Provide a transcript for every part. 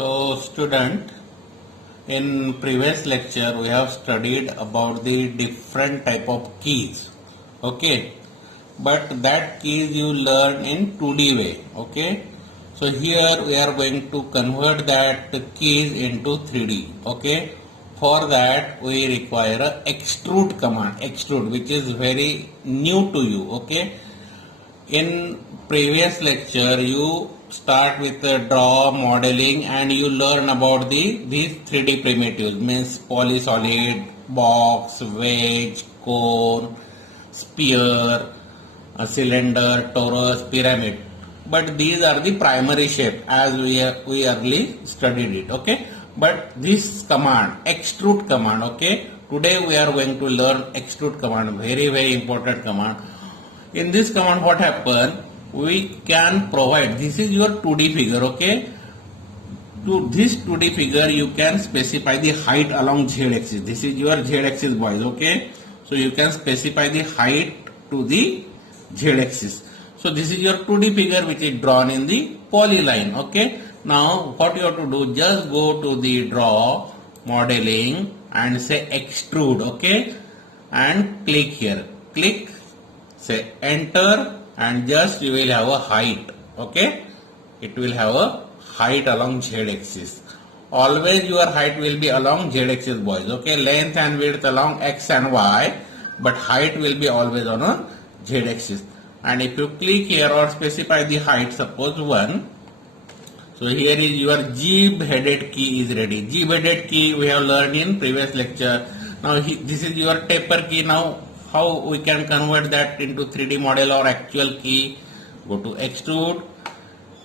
So student, in previous lecture we have studied about the different type of keys. Okay, but that keys you learn in 2D way. Okay, so here we are going to convert that keys into 3D. Okay, for that we require a extrude command, extrude, which is very new to you. Okay, in previous lecture you start with the draw, modeling, and you learn about these 3D primitives, means polysolid, box, wedge, cone, sphere, a cylinder, torus, pyramid. But these are the primary shape as we early studied it. Okay, but this command, extrude command, okay, today we are going to learn extrude command, very important command. In this command what happen, we can provide, this is your 2D figure. Okay, to this 2D figure you can specify the height along z axis. This is your z axis, boys. Okay, so you can specify the height to the z axis. So this is your 2D figure which is drawn in the polyline. Okay, now what you have to do, just go to the draw, modeling, and say extrude. Okay, and click here, click, say enter, and just you will have a height. Okay, it will have a height along z axis. Always your height will be along z axis, boys. Okay, length and width along x and y, but height will be always on a z axis. And if you click here or specify the height, suppose 1, so here is your jib headed key is ready. Jib headed key we have learned in previous lecture. Now this is your taper key. Now how we can convert that into 3D model or actual key? Go to extrude,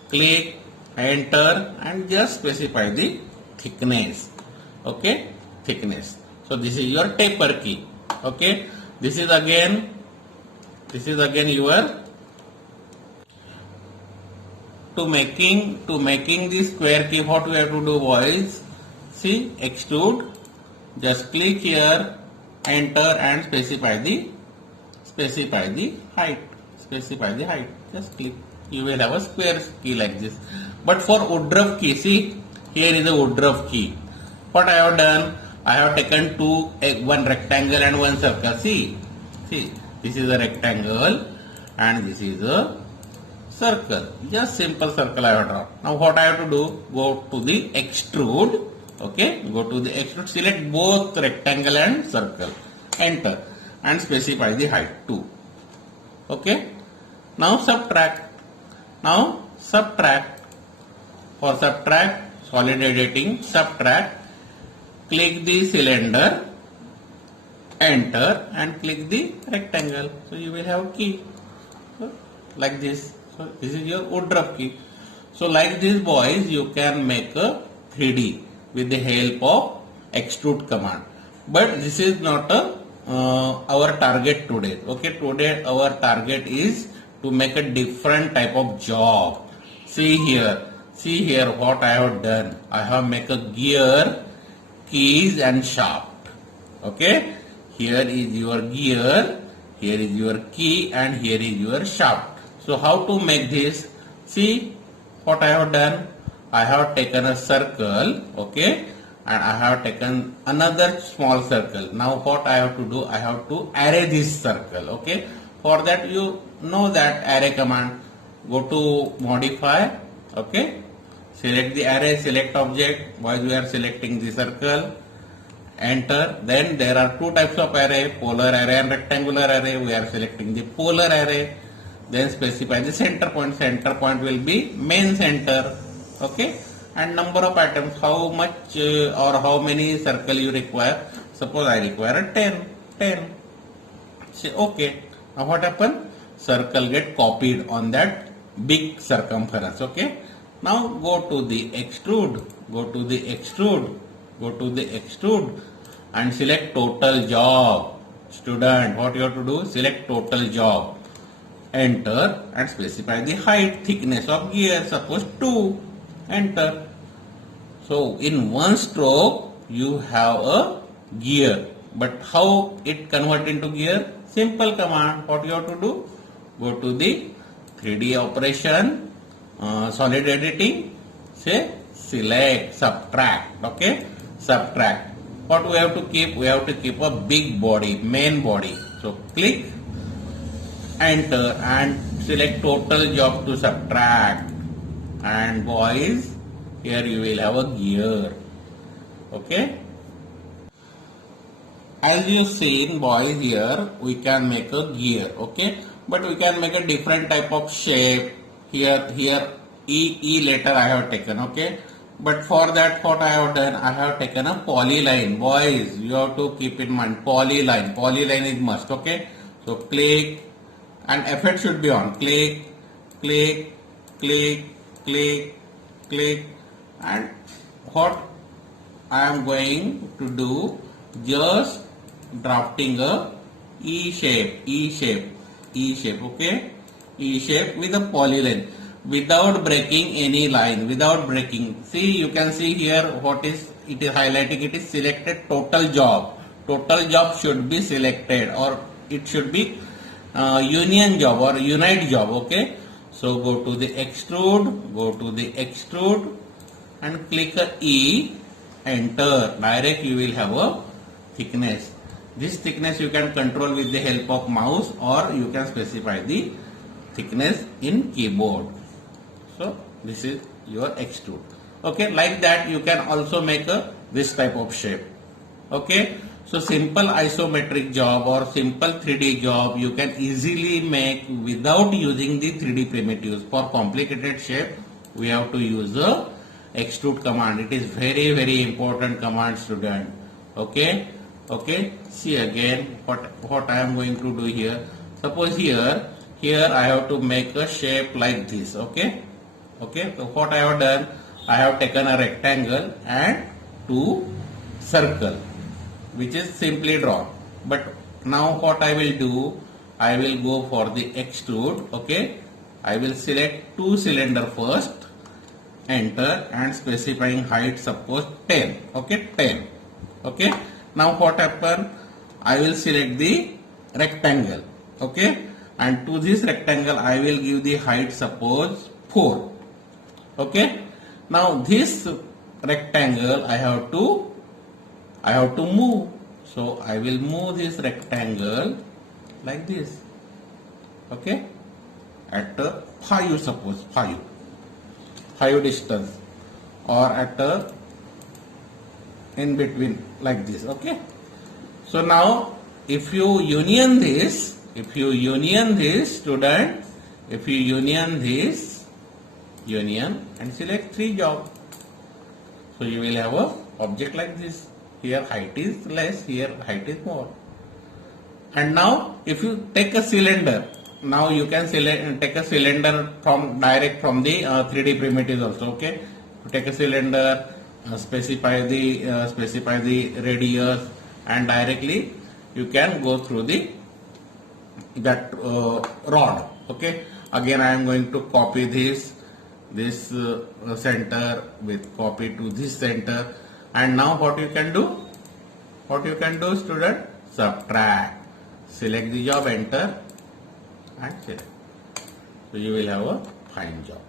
click, enter, and just specify the thickness. Okay, thickness. So this is your taper key. Okay, this is again your to making the square key. What we have to do, boys? See, extrude, just click here, enter, and specify the height. Just click, you will have a square key like this. But for Woodruff key, see, here is a Woodruff key. What I have done, I have taken one rectangle and one circle. See, this is a rectangle and this is a circle. Just simple circle I have drawn. Now what I have to do, go to the extrude. Okay, go to the extrude, select both rectangle and circle, enter, and specify the height 2. Okay, now subtract. For subtract, solid editing, subtract, click the cylinder, enter, and click the rectangle. So you will have key like this. So this is your Woodruff key. So like this, boys, you can make a 3D with the help of extrude command. But this is not our target today. Okay, today our target is to make a different type of job. See here what I have done. I have make a gear, keys, and shaft. Okay, here is your gear, here is your key, and here is your shaft. So how to make this? See what I have done. I have taken a circle, okay, and I have taken another small circle. Now what I have to do? I have to array this circle. Okay, for that you know that array command. Go to modify. Okay, select the array, select object. While we are selecting the circle, enter. Then there are two types of array, polar array and rectangular array. We are selecting the polar array. Then specify the center point. Center point will be main center. Okay, and number of items, how much or how many circle you require. Suppose I require 10. Say okay. Now what happen? Circle get copied on that big circumference. Okay, now go to the extrude, and select total job. Student, what you have to do? Select total job, enter, and specify the height, thickness of gear, suppose 2, enter. So in one stroke you have a gear, but how it convert into gear? Simple command. What you have to do? Go to the 3D operation, solid editing, say select, subtract. Okay, subtract. What we have to keep? We have to keep a big body, main body. So click, enter, and select total job to subtract. And boys, here you will have a gear. Okay. As you seen, boys, here we can make a gear. Okay, but we can make a different type of shape. Here E letter I have taken. Okay, but for that what I have done, I have taken a polyline. Boys, you have to keep in mind polyline. Polyline is must. Okay, so click, and effect should be on. Click, click, click, click, click, and what I am going to do, just drafting a E shape, E shape, E shape. Okay, E shape with a polyline, without breaking any line, without breaking. See, you can see here what is it is highlighting. It is selected total job. Total job should be selected, or it should be union job or unite job. Okay, so go to the extrude, and click a E, enter. Direct you will have a thickness. This thickness you can control with the help of mouse, or you can specify the thickness in keyboard. So this is your extrude. Okay, like that you can also make this type of shape. Okay, so simple isometric job or simple 3D job you can easily make without using the 3D primitives. For complicated shape we have to use the extrude command. It is very important command, student. Okay, okay, see again what I am going to do here. Suppose here I have to make a shape like this. Okay, okay, so what I have done, I have taken a rectangle and two circle, which is simply drawn. But now what I will do, I will go for the extrude. Okay, I will select two cylinder first, enter, and specifying height suppose 10. Okay, 10. Okay, now what happen, I will select the rectangle. Okay, and to this rectangle I will give the height suppose 4. Okay, now this rectangle I have to move. So I will move this rectangle like this. Okay, at 5, suppose 5 distance, or at in between like this. Okay, so now if you union this student, if you union this, union and select 3 job, so you will have a object like this. Here height is less, here height is more. And now if you take a cylinder, now you can take a cylinder direct from the 3D primitives also. Okay, take a cylinder, specify the radius, and directly you can go through that rod. Okay, again I am going to copy this center with copy to this center, and now what you can do student, subtract, select the job, enter, and select. So you will have a fine job.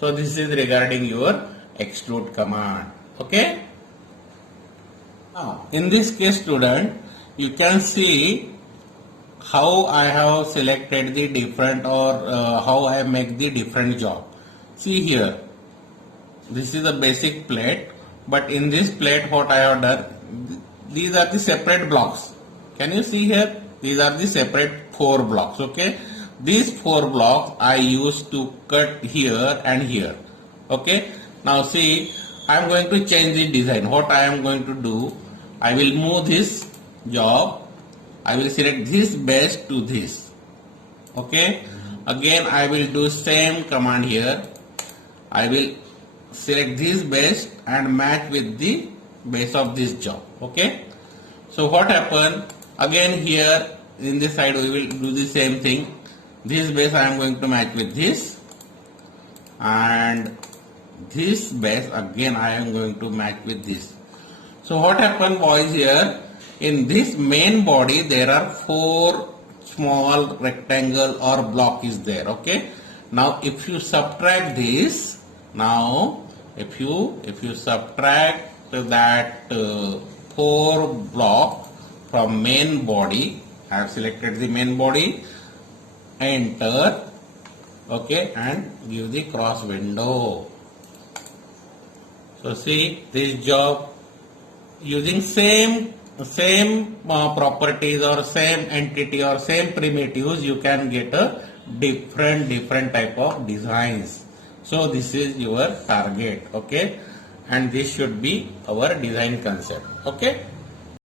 So this is regarding your extrude command. Okay, now in this case student, you can see how I have selected the different, or how I make the different job. See here, this is a basic plate, but in this plate what I have done, these are the separate blocks. Can you see here? These are the separate 4 blocks. Okay, these 4 blocks I used to cut here and here. Okay, now see, I am going to change the design. What I am going to do, I will move this job, I will select this base to this. Okay, again I will do same command here. I will select this base and match with the base of this job. Okay, so what happen, again here in this side we will do the same thing. This base I am going to match with this, and this base again I am going to match with this. So what happen, boys, here in this main body there are 4 small rectangle or block is there. Okay, now if you subtract this, now If you subtract that 4 block from main body, I have selected the main body, enter, okay, and give the cross window. So see, this job using same properties or same entity or same primitives, you can get a different type of designs. So this is your target, okay, and this should be our design concept, okay.